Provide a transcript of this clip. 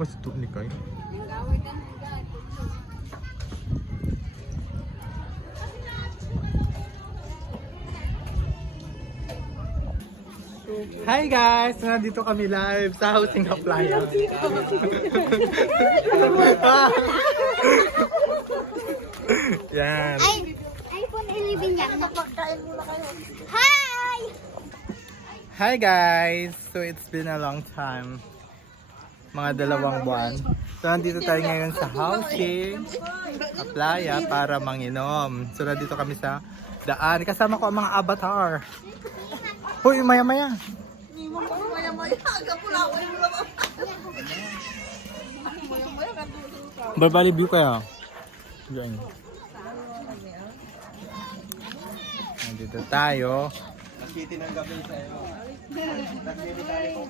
Mas ito ni Kai. Hi guys! Nandito kami live sa Housing Appliance. Yan. Ay, iPhone 11 yan. Napagkain muna kayo. Hi! Hi guys! So it's been a long time. Mga 2 buwan. So nandito tayo ngayon sa Housing Playa para manginom. So nandito kami sa daan. Kasama ko ang mga avatar. Hoy, maya-maya. Barbali view kaya. Diyan. Nandito tayo. Nakiti ng gabi sa'yo. Nakiti tayo po